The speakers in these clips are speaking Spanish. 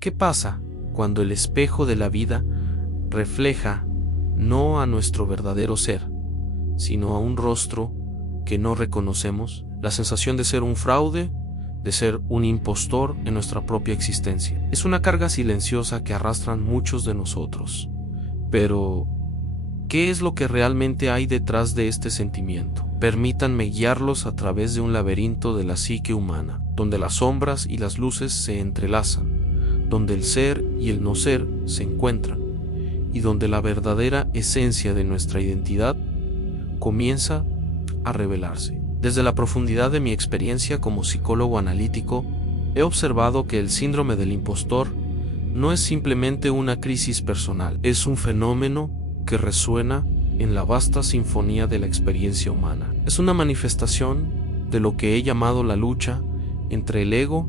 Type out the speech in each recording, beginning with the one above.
¿Qué pasa cuando el espejo de la vida refleja no a nuestro verdadero ser, sino a un rostro que no reconocemos? La sensación de ser un fraude, de ser un impostor en nuestra propia existencia. Es una carga silenciosa que arrastran muchos de nosotros. Pero, ¿qué es lo que realmente hay detrás de este sentimiento? Permítanme guiarlos a través de un laberinto de la psique humana, donde las sombras y las luces se entrelazan, donde el ser y el no ser se encuentran, y donde la verdadera esencia de nuestra identidad comienza a revelarse. Desde la profundidad de mi experiencia como psicólogo analítico, he observado que el síndrome del impostor no es simplemente una crisis personal, es un fenómeno que resuena en la vasta sinfonía de la experiencia humana. Es una manifestación de lo que he llamado la lucha entre el ego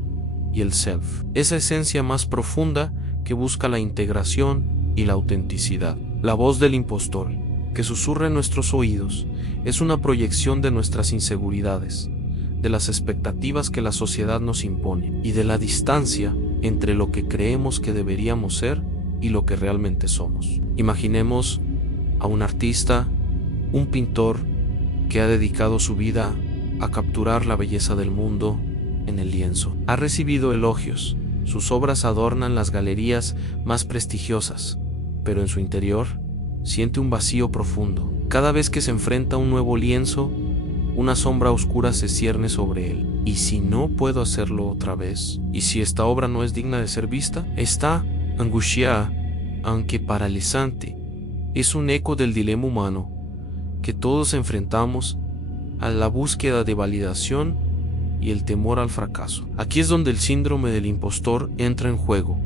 y el self, esa esencia más profunda que busca la integración y la autenticidad. La voz del impostor, que susurra en nuestros oídos, es una proyección de nuestras inseguridades, de las expectativas que la sociedad nos impone y de la distancia entre lo que creemos que deberíamos ser y lo que realmente somos. Imaginemos a un artista, un pintor que ha dedicado su vida a capturar la belleza del mundo en el lienzo. Ha recibido elogios, sus obras adornan las galerías más prestigiosas, pero en su interior siente un vacío profundo. Cada vez que se enfrenta a un nuevo lienzo, una sombra oscura se cierne sobre él. ¿Y si no puedo hacerlo otra vez? ¿Y si esta obra no es digna de ser vista? Está angustiada, aunque paralizante. Es un eco del dilema humano que todos enfrentamos a la búsqueda de validación y el temor al fracaso. Aquí es donde el síndrome del impostor entra en juego,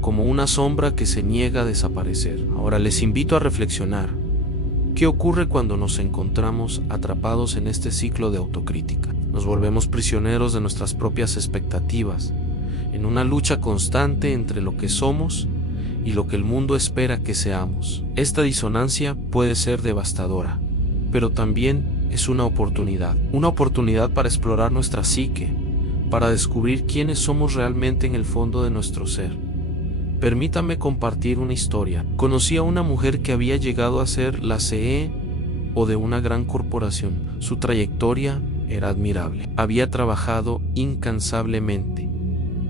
como una sombra que se niega a desaparecer. Ahora les invito a reflexionar. ¿Qué ocurre cuando nos encontramos atrapados en este ciclo de autocrítica? Nos volvemos prisioneros de nuestras propias expectativas, en una lucha constante entre lo que somos y lo que el mundo espera que seamos. Esta disonancia puede ser devastadora, pero también es una oportunidad para explorar nuestra psique, para descubrir quiénes somos realmente en el fondo de nuestro ser. Permítame compartir una historia. Conocí a una mujer que había llegado a ser la CEO de una gran corporación. Su trayectoria era admirable. Había trabajado incansablemente,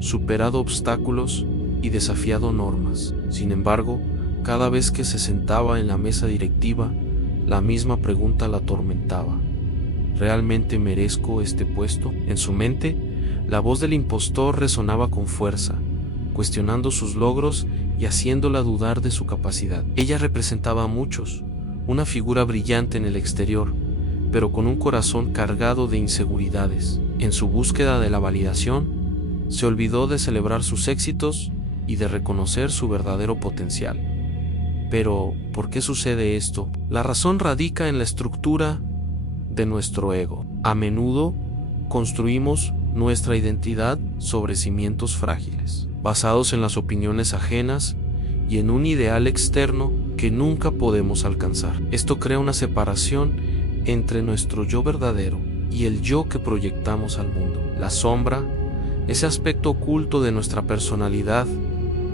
superado obstáculos y desafiado normas. Sin embargo, cada vez que se sentaba en la mesa directiva, la misma pregunta la atormentaba. ¿Realmente merezco este puesto? En su mente, la voz del impostor resonaba con fuerza, cuestionando sus logros y haciéndola dudar de su capacidad. Ella representaba a muchos, una figura brillante en el exterior, pero con un corazón cargado de inseguridades. En su búsqueda de la validación, se olvidó de celebrar sus éxitos y de reconocer su verdadero potencial. Pero, ¿por qué sucede esto? La razón radica en la estructura de nuestro ego. A menudo construimos nuestra identidad sobre cimientos frágiles, basados en las opiniones ajenas y en un ideal externo que nunca podemos alcanzar. Esto crea una separación entre nuestro yo verdadero y el yo que proyectamos al mundo. La sombra, ese aspecto oculto de nuestra personalidad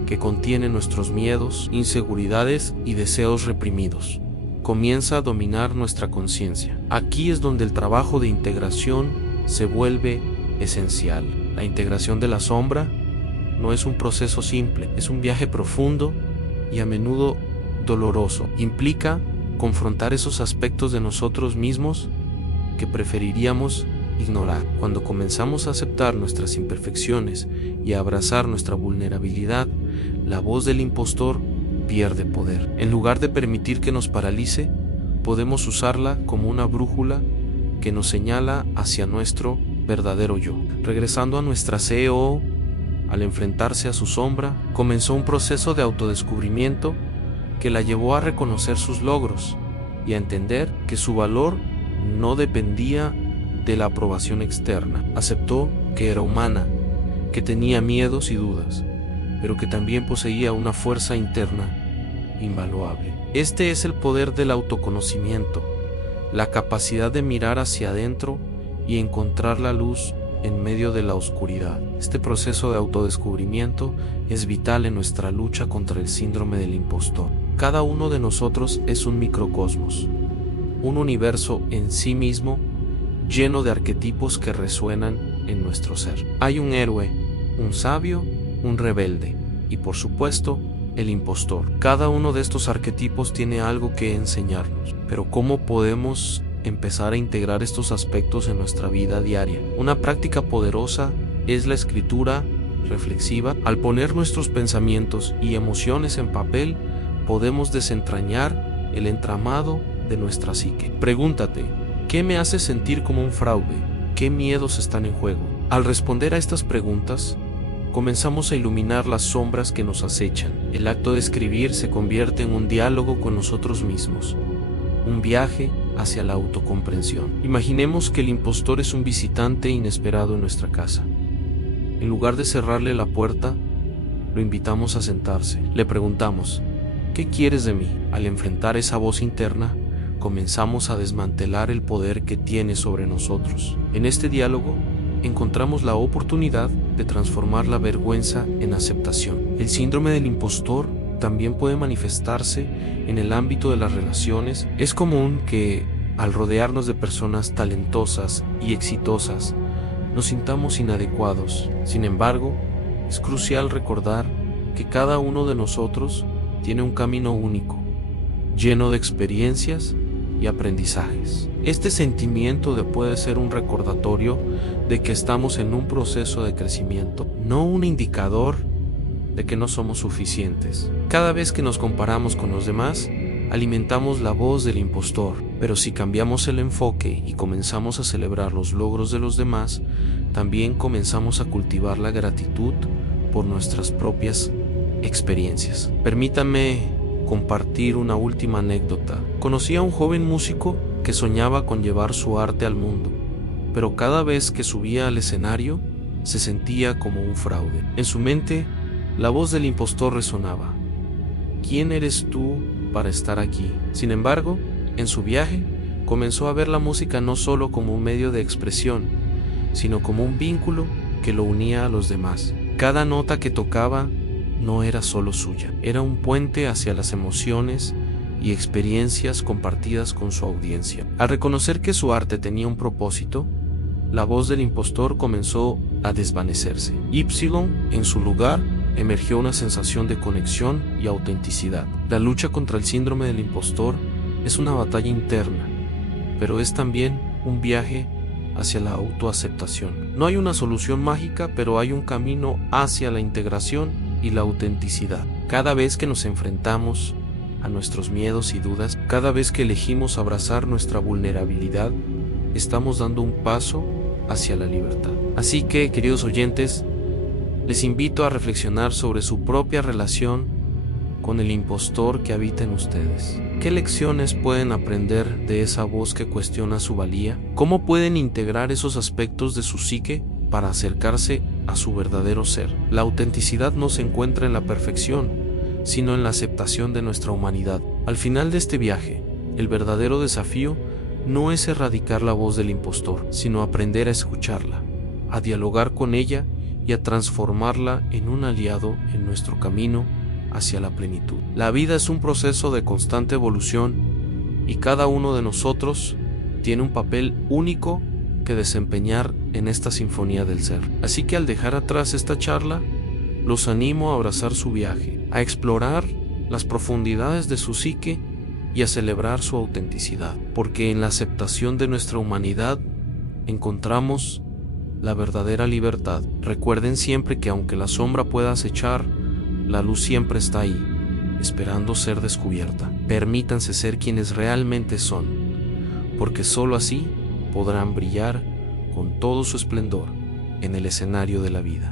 que contiene nuestros miedos, inseguridades y deseos reprimidos, comienza a dominar nuestra conciencia. Aquí es donde el trabajo de integración se vuelve esencial. La integración de la sombra no es un proceso simple, es un viaje profundo y a menudo doloroso. Implica confrontar esos aspectos de nosotros mismos que preferiríamos ignorar. Cuando comenzamos a aceptar nuestras imperfecciones y a abrazar nuestra vulnerabilidad, la voz del impostor pierde poder. En lugar de permitir que nos paralice, podemos usarla como una brújula que nos señala hacia nuestro verdadero yo. Regresando a nuestra CEO, al enfrentarse a su sombra, comenzó un proceso de autodescubrimiento que la llevó a reconocer sus logros y a entender que su valor no dependía de la aprobación externa. Aceptó que era humana, que tenía miedos y dudas, pero que también poseía una fuerza interna invaluable. Este es el poder del autoconocimiento, la capacidad de mirar hacia adentro y encontrar la luz en medio de la oscuridad. Este proceso de autodescubrimiento es vital en nuestra lucha contra el síndrome del impostor. Cada uno de nosotros es un microcosmos, un universo en sí mismo lleno de arquetipos que resuenan en nuestro ser. Hay un héroe, un sabio, un rebelde y, por supuesto, el impostor. Cada uno de estos arquetipos tiene algo que enseñarnos, pero ¿cómo podemos empezar a integrar estos aspectos en nuestra vida diaria? Una práctica poderosa es la escritura reflexiva. Al poner nuestros pensamientos y emociones en papel, podemos desentrañar el entramado de nuestra psique. Pregúntate, ¿qué me hace sentir como un fraude? ¿Qué miedos están en juego? Al responder a estas preguntas, comenzamos a iluminar las sombras que nos acechan. El acto de escribir se convierte en un diálogo con nosotros mismos, un viaje hacia la autocomprensión. Imaginemos que el impostor es un visitante inesperado en nuestra casa. En lugar de cerrarle la puerta, lo invitamos a sentarse. Le preguntamos, ¿qué quieres de mí? Al enfrentar esa voz interna, comenzamos a desmantelar el poder que tiene sobre nosotros. En este diálogo, encontramos la oportunidad de transformar la vergüenza en aceptación. El síndrome del impostor también puede manifestarse en el ámbito de las relaciones. Es común que, al rodearnos de personas talentosas y exitosas, nos sintamos inadecuados. Sin embargo, es crucial recordar que cada uno de nosotros tiene un camino único, lleno de experiencias y aprendizajes. Este sentimiento puede ser un recordatorio de que estamos en un proceso de crecimiento, no un indicador de que no somos suficientes. Cada vez que nos comparamos con los demás, alimentamos la voz del impostor, pero si cambiamos el enfoque y comenzamos a celebrar los logros de los demás, también comenzamos a cultivar la gratitud por nuestras propias experiencias. Permítanme compartir una última anécdota. Conocí a un joven músico que soñaba con llevar su arte al mundo, pero cada vez que subía al escenario se sentía como un fraude. En su mente, la voz del impostor resonaba: ¿quién eres tú para estar aquí? Sin embargo, en su viaje, comenzó a ver la música no solo como un medio de expresión, sino como un vínculo que lo unía a los demás. Cada nota que tocaba no era solo suya, era un puente hacia las emociones y experiencias compartidas con su audiencia. Al reconocer que su arte tenía un propósito, la voz del impostor comenzó a desvanecerse. En su lugar, emergió una sensación de conexión y autenticidad. La lucha contra el síndrome del impostor es una batalla interna, pero es también un viaje hacia la autoaceptación. No hay una solución mágica, pero hay un camino hacia la integración y la autenticidad. Cada vez que nos enfrentamos a nuestros miedos y dudas, cada vez que elegimos abrazar nuestra vulnerabilidad, estamos dando un paso hacia la libertad. Así que, queridos oyentes, les invito a reflexionar sobre su propia relación con el impostor que habita en ustedes. ¿Qué lecciones pueden aprender de esa voz que cuestiona su valía? ¿Cómo pueden integrar esos aspectos de su psique para acercarse a su verdadero ser? La autenticidad no se encuentra en la perfección, sino en la aceptación de nuestra humanidad. Al final de este viaje, el verdadero desafío no es erradicar la voz del impostor, sino aprender a escucharla, a dialogar con ella y a transformarla en un aliado en nuestro camino hacia la plenitud. La vida es un proceso de constante evolución y cada uno de nosotros tiene un papel único que desempeñar en esta sinfonía del ser. Así que al dejar atrás esta charla, los animo a abrazar su viaje, a explorar las profundidades de su psique y a celebrar su autenticidad, porque en la aceptación de nuestra humanidad encontramos la verdadera libertad. Recuerden siempre que aunque la sombra pueda acechar, la luz siempre está ahí, esperando ser descubierta. Permítanse ser quienes realmente son, porque solo así podrán brillar con todo su esplendor en el escenario de la vida.